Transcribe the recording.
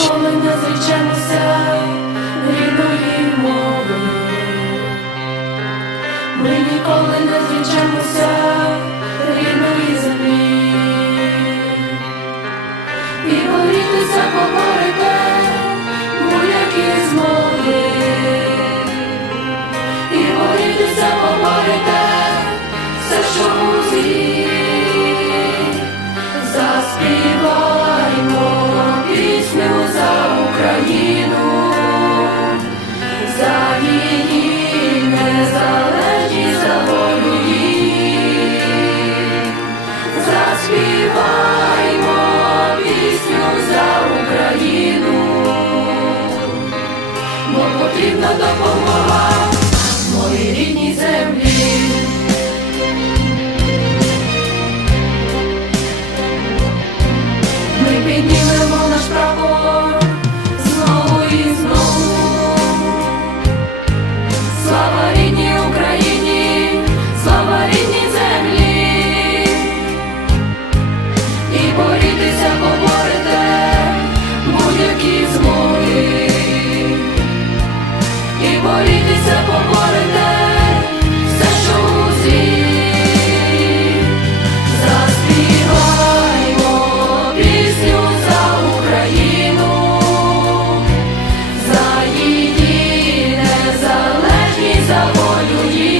ніколи не зрічемося рідної мови. Співаймо пісню за Україну, бо потрібна допомога моїй рідній землі. Ми піднімемо наш прапор знову і знову. Слава заволює.